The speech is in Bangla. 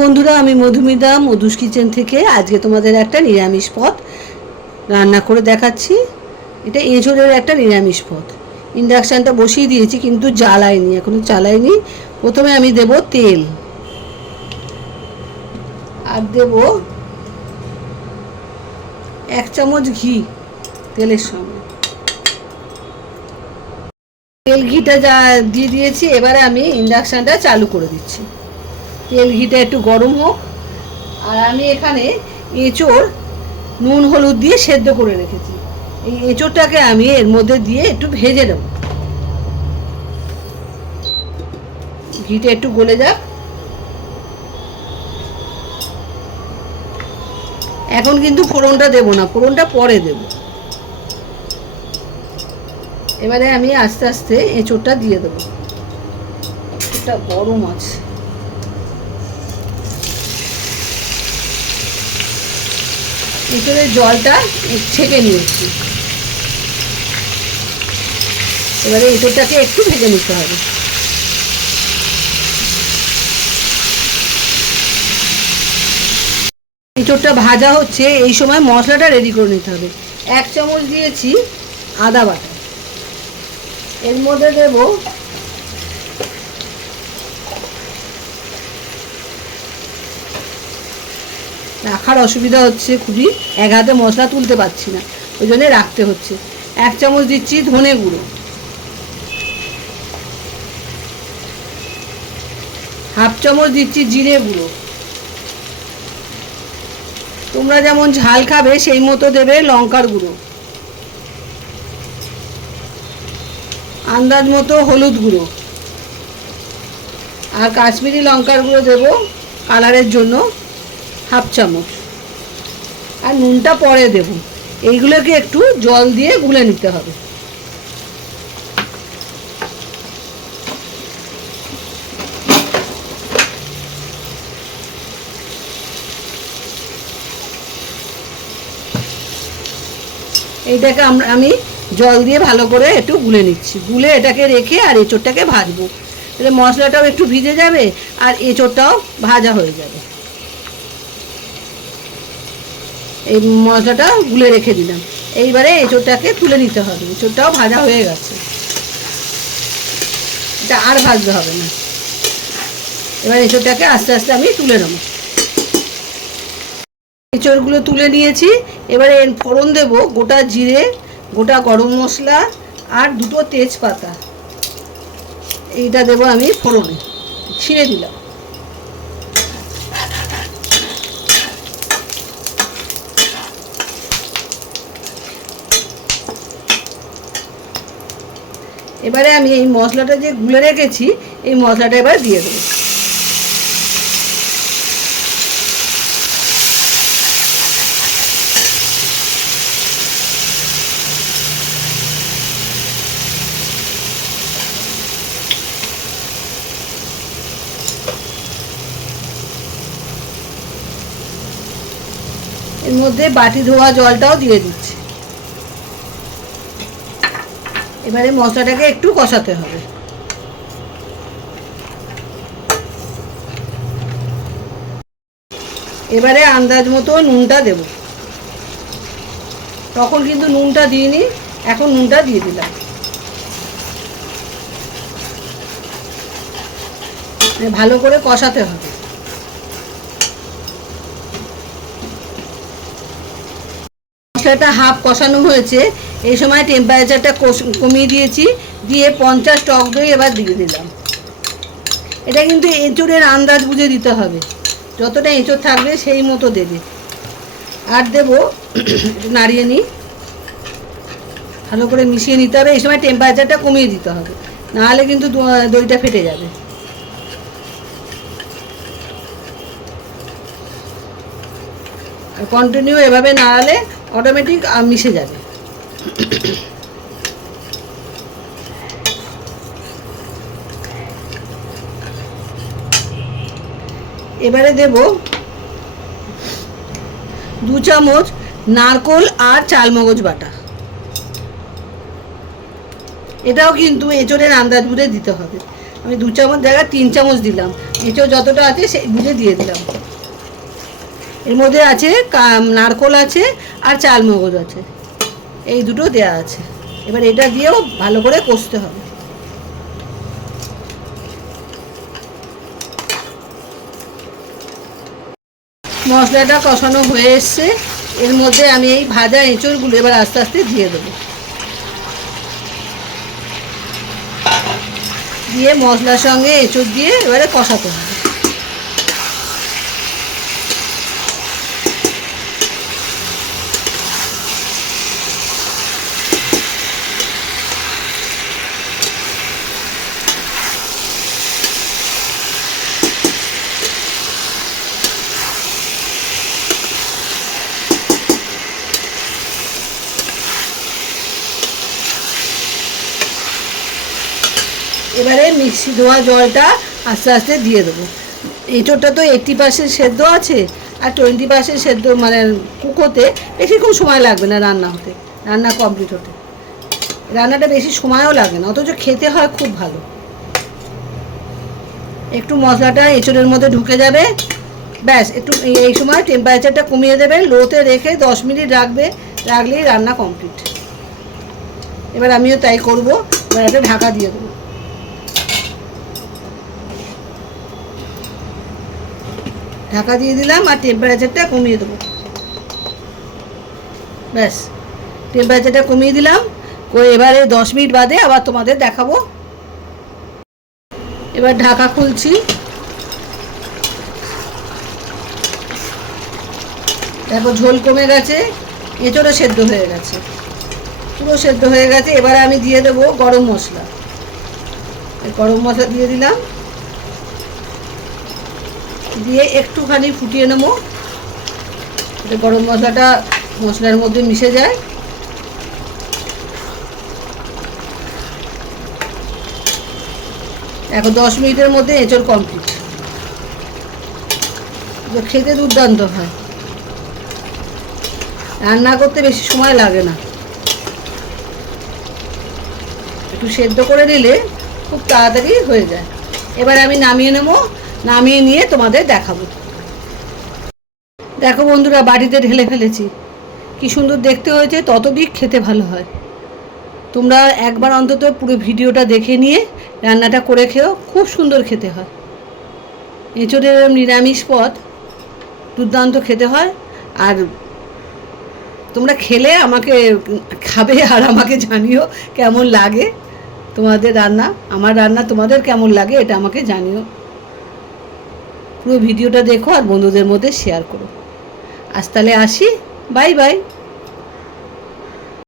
বন্ধুরা, আমি মধুমিতা মধুস কিচেন থেকে আজকে তোমাদের একটা নিরামিষ পদ রান্না করে দেখাচ্ছি। এটা এঁচোড়ের একটা নিরামিষ পদ। ইন্ডাকশানটা বসিয়ে দিয়েছি কিন্তু জ্বালাইনি, এখনও জ্বালাইনি। প্রথমে আমি দেব তেল, আর দেব 1 চামচ ঘি তেলের সঙ্গে। তেল ঘিটা যা দিয়ে দিয়েছি, এবারে আমি ইন্ডাকশানটা চালু করে দিচ্ছি। তেল ঘিটা একটু গরম হোক। আর আমি এখানে এঁচোড় নুন হলুদ দিয়ে সেদ্ধ করে রেখেছি। এই এঁচোড়টাকে আমি এর মধ্যে দিয়ে একটু ভেজে দেব। ঘিটা একটু গলে যাক। এখন কিন্তু ফোড়নটা দেব না, ফোড়নটা পরে দেব। এবারে আমি আস্তে আস্তে এঁচোড়টা দিয়ে দেবো। এটা গরম আছে। এঁচোড়ের জলটা ছেঁকে নিয়েছি। এবারে এঁচোড়টাকে একটু ভেজে নিতে হবে। এঁচোড়টা ভাজা হচ্ছে, এই সময় মশলাটা রেডি করে নিতে হবে। 1 চামচ দিয়েছি আদা বাটা। এর মধ্যে দেব রাখার অসুবিধা হচ্ছে খুবই, এক হাতে মশলা তুলতে পারছি না, ওই জন্যে রাখতে হচ্ছে। 1 চামচ দিচ্ছি ধনে গুঁড়ো, 1/2 চামচ দিচ্ছি জিরে গুঁড়ো। তোমরা যেমন ঝাল খাবে সেই মতো দেবে লঙ্কার গুঁড়ো, আন্দাজ মতো হলুদ গুঁড়ো, আর কাশ্মীরি লঙ্কার গুঁড়ো দেব কালারের জন্য 1/2 চামচ। আর নুনটা পরে দেব। এইগুলোকে একটু জল দিয়ে গুলে নিতে হবে। এইটাকে আমি জল দিয়ে ভালো করে একটু গুলে নিচ্ছি। গুলে এটাকে রেখে আর এঁচোড়টাকে ভাজবো। তাহলে মশলাটাও একটু ভিজে যাবে আর এঁচোড়টাও ভাজা হয়ে যাবে। এই মশলাটা গুলে রেখে দিলাম। এইবারে এঁচোড়টাকে তুলে নিতে হবে। এঁচোড়টাও ভাজা হয়ে গেছে, এটা আর ভাজতে হবে না। এবার এঁচোড়টাকে আস্তে আস্তে আমি তুলে নেব। এঁচোড়গুলো তুলে নিয়েছি। এবারে ফোড়ন দেব গোটা জিরে, গোটা গরম মশলা আর 2টো তেজপাতা। এইটা দেব আমি ফোড়নে, ছিঁড়ে দিলাম। এবারে আমি এই মশলাটা যে গুলে রেখেছি, এই মশলাটা এবার দিয়ে দেবো। এর মধ্যে বাটি ধোয়া জলটাও দিয়ে দিচ্ছি। এবারে মশলাটাকে একটু কষাতে হবে। এবারে আন্দাজ মতো নুনটা দেব। তখন কিন্তু নুনটা দিইনি, এখন নুনটা দিয়ে দিলাম। ভালো করে কষাতে হবে। মশলাটা হাফ কষানো হয়েছে। এই সময় টেম্পারেচারটা কমিয়ে দিয়েছি, দিয়ে 50 টক দই এবার দিয়ে দিলাম। এটা কিন্তু এঁচোড়ের আন্দাজ বুঝে দিতে হবে, যতটা এঁচোড় থাকবে সেই মতো দেবে। আর দেবো নাড়িয়ে নিই, ভালো করে মিশিয়ে নিতে হবে। এই সময় টেম্পারেচারটা কমিয়ে দিতে হবে, নাহলে কিন্তু দইটা ফেটে যাবে। আর কন্টিনিউ এভাবে নাড়ালে অটোমেটিক মিশে যাবে। এবারে দেব 2 চামচ নারকোল আর চালমগজ বাটা। এটাও কিন্তু এঁচোড়ের আন্দাজ বুঝে দিতে হবে। আমি 2 চামচ জায়গায় 3 চামচ দিলাম। এঁচোড় যতটা আছে সেই বুঝে দিয়ে দিলাম। এর মধ্যে আছে নারকোল আছে আর চালমগজ আছে, এই দুটো দেয়া আছে। এবার এটা দিয়েও ভালো করে কষতে হবে। মশলাটা কষানো হয়ে এসছে, এর মধ্যে আমি এই ভাজা এঁচোড়গুলো এবার আস্তে আস্তে দিয়ে দেবো। দিয়ে মশলার সঙ্গে এঁচোড় দিয়ে এবারে কষাতে হবে। এবারে মিক্সি ধোয়া জলটা আস্তে আস্তে দিয়ে দেবো। এঁচোড়টা তো 80% সেদ্ধ আছে, আর 20% সেদ্ধ মানে কুক হতে বেশিক্ষণ সময় লাগবে না রান্না হতে, রান্না কমপ্লিট হতে। রান্নাটা বেশি সময়ও লাগে না, অথচ খেতে হয় খুব ভালো। একটু মশলাটা এঁচোড়ের মধ্যে ঢুকে যাবে, ব্যাস। একটু এই সময় টেম্পারেচারটা কমিয়ে দেবে, লোতে রেখে 10 মিনিট রাখলেই রান্না কমপ্লিট। এবার আমিও তাই করবো। এবার একটা ঢাকা দিয়ে দেবো। ঢাকা দিয়ে দিলাম আর টেম্পারেচারটা কমিয়ে দেবো, ব্যাস। টেম্পারেচারটা কমিয়ে দিলাম। এবারে 10 মিনিট বাদে আবার তোমাদের দেখাবো। এবার ঢাকা খুলছি। দেখো ঝোল কমে গেছে, এঁচোড়ও সেদ্ধ হয়ে গেছে, পুরো সেদ্ধ হয়ে গেছে। এবারে আমি দিয়ে দেবো গরম মশলা। গরম মশলা দিয়ে দিলাম, দিয়ে একটুখানি ফুটিয়ে নেব, গরম মশলাটা মশলার মধ্যে মিশে যায়। এখন 10 মিনিটের মধ্যে এঁচোড় কমপ্লিট। খেতে দুর্দান্ত হয়, রান্না করতে বেশি সময় লাগে না, একটু সেদ্ধ করে নিলে খুব তাড়াতাড়ি হয়ে যায়। এবার আমি নামিয়ে নেব, নামিয়ে নিয়ে তোমাদের দেখাবো। দেখো বন্ধুরা, বাটিতে ঢেলে ফেলেছি। কি সুন্দর দেখতে হয়েছে, ততদিক খেতে ভালো হয়। তোমরা একবার অন্তত পুরো ভিডিওটা দেখে নিয়ে রান্নাটা করে খেও, খুব সুন্দর খেতে হয়। এঁচোড়ের নিরামিষ পদ দুর্দান্ত খেতে হয়। আর তোমরা খেলে আমাকে খাবে আর আমাকে জানিও কেমন লাগে তোমাদের রান্না, আমার রান্না তোমাদের কেমন লাগে এটা আমাকে জানিও। পুরো ভিডিওটা দেখো আর বন্ধুদের মধ্যে শেয়ার করো। আজ তাহলে আসি, বাই বাই।